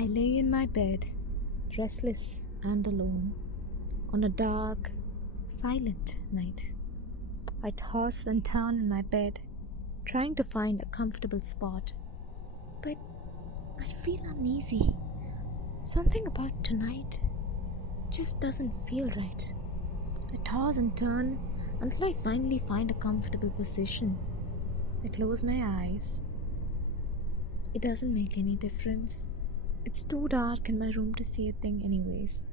I lay in my bed, restless and alone, on a dark, silent night. I toss and turn in my bed, trying to find a comfortable spot. But I feel uneasy. Something about tonight just doesn't feel right. I toss and turn until I finally find a comfortable position. I close my eyes. It doesn't make any difference. It's too dark in my room to see a thing, anyways.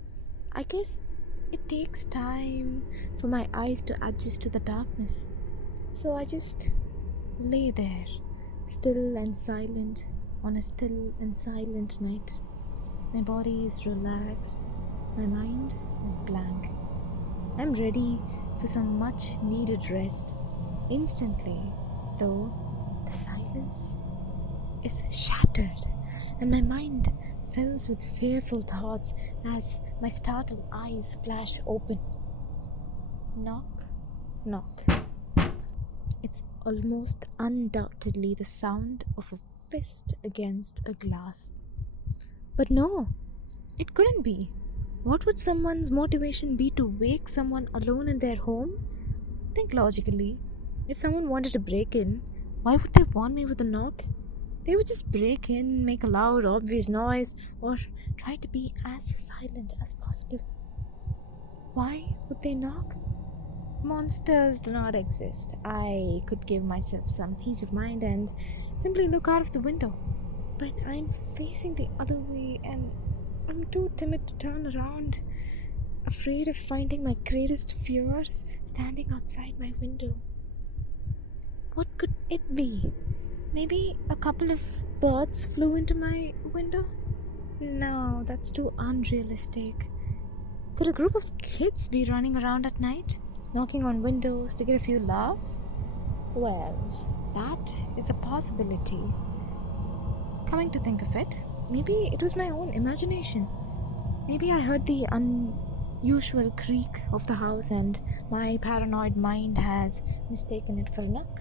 I guess it takes time for my eyes to adjust to the darkness. So I just lay there, still and silent, on a still and silent night. My body is relaxed, my mind is blank. I'm ready for some much needed rest. Instantly, though, the silence is shattered and my mind fills with fearful thoughts as my startled eyes flash open. Knock, knock. It's almost undoubtedly the sound of a fist against a glass. But no, it couldn't be. What would someone's motivation be to wake someone alone in their home? Think logically. If someone wanted to break in, why would they warn me with a knock? They would just break in, make a loud, obvious noise, or try to be as silent as possible. Why would they knock? Monsters do not exist. I could give myself some peace of mind and simply look out of the window. But I'm facing the other way and I'm too timid to turn around, afraid of finding my greatest fears standing outside my window. What could it be? Maybe a couple of birds flew into my window? No, that's too unrealistic. Could a group of kids be running around at night, knocking on windows to get a few laughs? Well, that is a possibility. Coming to think of it, maybe it was my own imagination. Maybe I heard the unusual creak of the house and my paranoid mind has mistaken it for a knock.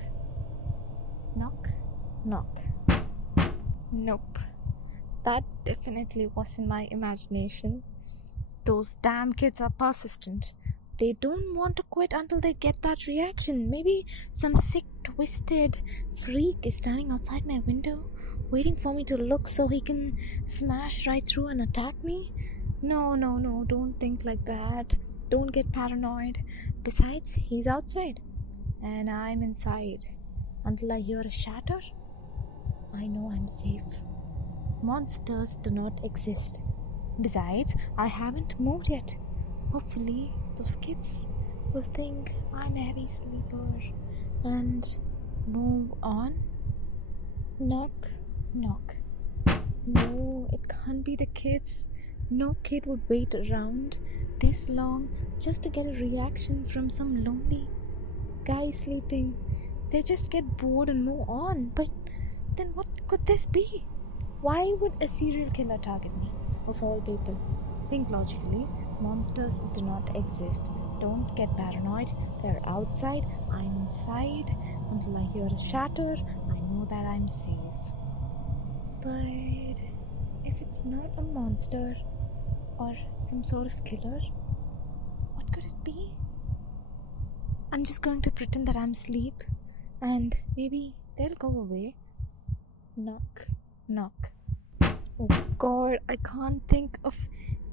Knock, knock. Nope. That definitely wasn't my imagination. Those damn kids are persistent. They don't want to quit until they get that reaction. Maybe some sick, twisted freak is standing outside my window, waiting for me to look so he can smash right through and attack me. No, don't think like that. Don't get paranoid. Besides, he's outside and I'm inside. Until I hear a shatter, I know I'm safe. Monsters do not exist. Besides, I haven't moved yet. Hopefully, those kids will think I'm a heavy sleeper and move on. Knock, knock. No, it can't be the kids. No kid would wait around this long just to get a reaction from some lonely guy sleeping. They just get bored and move on. But then what could this be? Why would a serial killer target me, of all people? Think logically. Monsters do not exist. Don't get paranoid. They're outside. I'm inside. Until I hear a shatter, I know that I'm safe. But if it's not a monster or some sort of killer, what could it be? I'm just going to pretend that I'm asleep and maybe they'll go away. Knock, knock. Oh God, I can't think of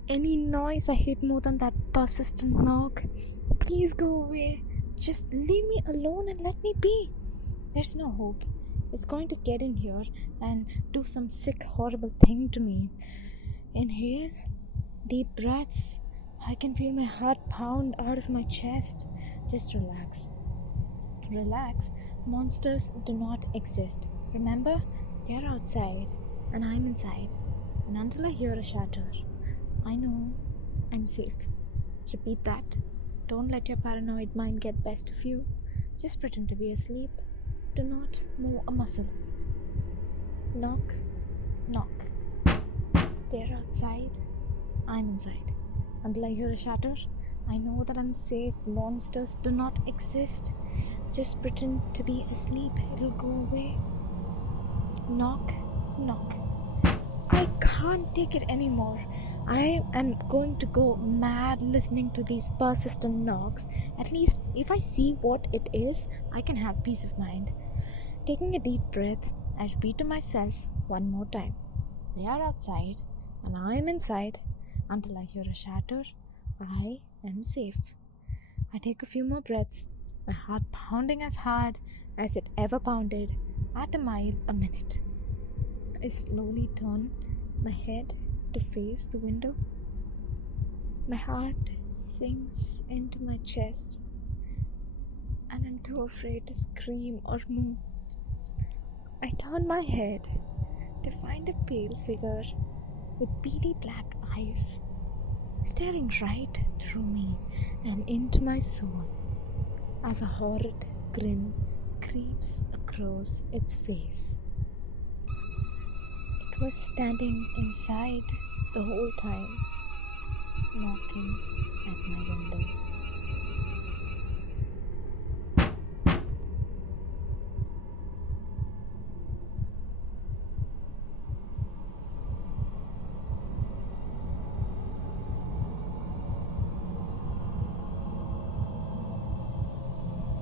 any noise I hate more than that persistent knock. Please go away. Just leave me alone and let me be. There's no hope. It's going to get in here and do some sick, horrible thing to me. Inhale, deep breaths. I can feel my heart pound out of my chest. Just relax. Relax. Monsters do not exist. Remember, they're outside and I'm inside. And until I hear a shatter, I know I'm safe. Repeat that. Don't let your paranoid mind get best of you. Just pretend to be asleep. Do not move a muscle. Knock, knock. They're outside. I'm inside. Until I hear a shatter, I know that I'm safe. Monsters do not exist. Just pretend to be asleep. It'll go away. Knock, knock. I can't take it anymore. I am going to go mad listening to these persistent knocks. At least, if I see what it is, I can have peace of mind. Taking a deep breath, I repeat to myself one more time. They are outside, and I am inside. Until I hear a shatter, I am safe. I take a few more breaths, my heart pounding as hard as it ever pounded at a mile a minute. I slowly turn my head to face the window. My heart sinks into my chest, and I'm too afraid to scream or move. I turn my head to find a pale figure with beady black eyes staring right through me and into my soul as a horrid grin creeps across its face. It was standing inside the whole time, knocking at my window.